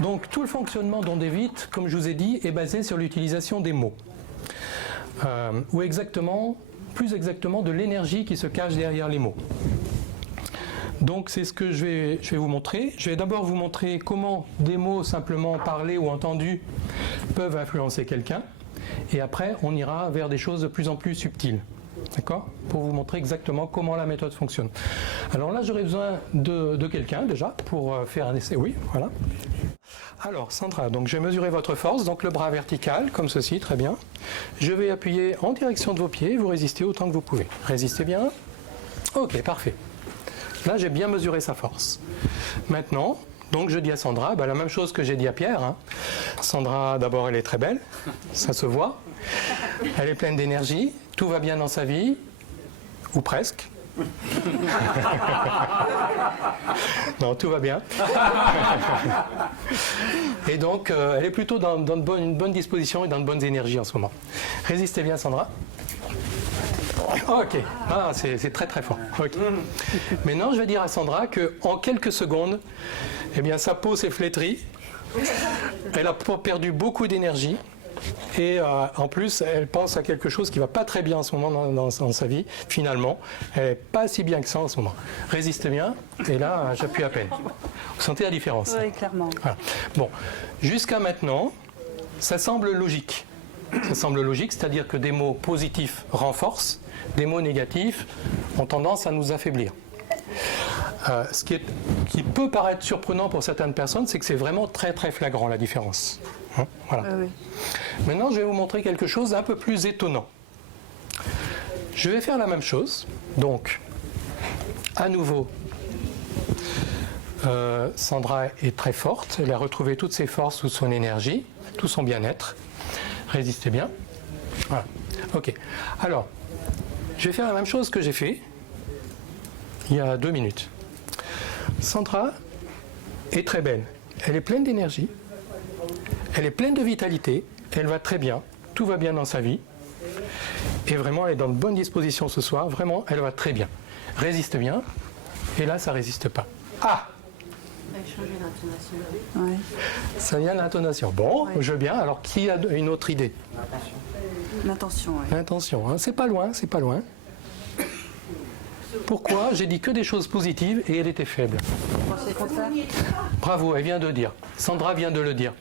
Donc tout le fonctionnement d'Ondevit, comme je vous ai dit, est basé sur l'utilisation des mots. Ou plus exactement de l'énergie qui se cache derrière les mots. Donc c'est ce que je vais vous montrer. Je vais d'abord vous montrer comment des mots simplement parlés ou entendus peuvent influencer quelqu'un. Et après, on ira vers des choses de plus en plus subtiles. D'accord ? Pour vous montrer exactement comment la méthode fonctionne. Alors là, j'aurais besoin de quelqu'un déjà pour faire un essai. Oui, voilà. Alors, Sandra, donc je vais mesurer votre force, donc le bras vertical, comme ceci, très bien. Je vais appuyer en direction de vos pieds, vous résistez autant que vous pouvez. Résistez bien. Ok, parfait. Là, j'ai bien mesuré sa force. Maintenant, donc je dis à Sandra, la même chose que j'ai dit à Pierre. Hein. Sandra, d'abord, elle est très belle, ça se voit. Elle est pleine d'énergie, tout va bien dans sa vie, ou presque. Non, tout va bien. Et donc, elle est plutôt dans une bonne disposition et dans de bonnes énergies en ce moment. Résistez bien, Sandra. Ok, c'est très très fort. Okay. Maintenant, je vais dire à Sandra qu'en quelques secondes, eh bien, sa peau s'est flétrie. Elle a perdu beaucoup d'énergie. Et en plus, elle pense à quelque chose qui ne va pas très bien en ce moment dans sa vie. Finalement, elle n'est pas si bien que ça en ce moment. Résistez bien, et là, j'appuie à peine. Vous sentez la différence? Oui, clairement. Voilà. Bon, jusqu'à maintenant, ça semble logique. Ça semble logique, c'est-à-dire que des mots positifs renforcent, des mots négatifs ont tendance à nous affaiblir. Ce qui peut paraître surprenant pour certaines personnes, c'est que c'est vraiment très très flagrant la différence. Hein, voilà. Oui. Maintenant, je vais vous montrer quelque chose d'un peu plus étonnant. Je vais faire la même chose. Donc, à nouveau, Sandra est très forte. Elle a retrouvé toutes ses forces, toute son énergie, tout son bien-être. Résistez bien. Voilà. Ok. Alors, je vais faire la même chose que j'ai fait il y a 2 minutes. Sandra est très belle. Elle est pleine d'énergie. Elle est pleine de vitalité. Elle va très bien. Tout va bien dans sa vie. Et vraiment, elle est dans de bonnes dispositions ce soir. Vraiment, elle va très bien. Résiste bien. Et là, ça ne résiste pas. Ah! Elle a changé d'intonation. Ouais. Ça vient de l'intonation. Bon, je veux bien. Alors, qui a une autre idée? L'intention, oui. L'intention, hein. C'est pas loin, c'est pas loin. Pourquoi? J'ai dit que des choses positives et elle était faible. C'est le contraire. Bravo, elle vient de dire. Sandra vient de le dire.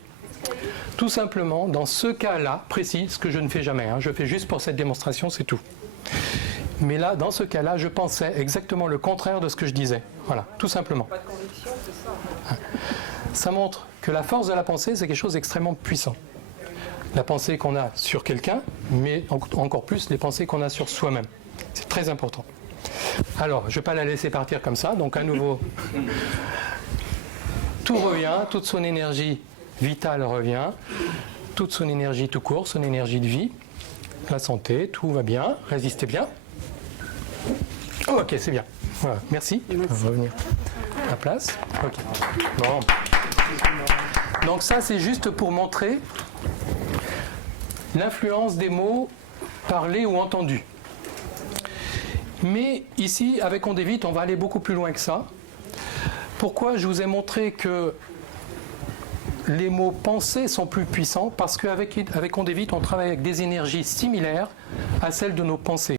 Tout simplement, dans ce cas-là, précis, ce que je ne fais jamais, hein, je fais juste pour cette démonstration, c'est tout. Mais là, dans ce cas-là, je pensais exactement le contraire de ce que je disais. Voilà, tout simplement. Pas de conviction, c'est ça. Ça montre que la force de la pensée, c'est quelque chose d'extrêmement puissant. La pensée qu'on a sur quelqu'un, mais encore plus les pensées qu'on a sur soi-même. C'est très important. Alors, je ne vais pas la laisser partir comme ça, donc à nouveau, tout revient, toute son énergie vitale revient, toute son énergie tout court, son énergie de vie, la santé, tout va bien, résistez bien. Oh, ok, c'est bien. Voilà, merci. On va revenir à la place. Ok. Bon. Donc ça, c'est juste pour montrer l'influence des mots parlés ou entendus. Mais ici, avec Ondevit, on va aller beaucoup plus loin que ça. Pourquoi je vous ai montré que les mots pensés sont plus puissants? Parce qu'avec Ondevit, on travaille avec des énergies similaires à celles de nos pensées.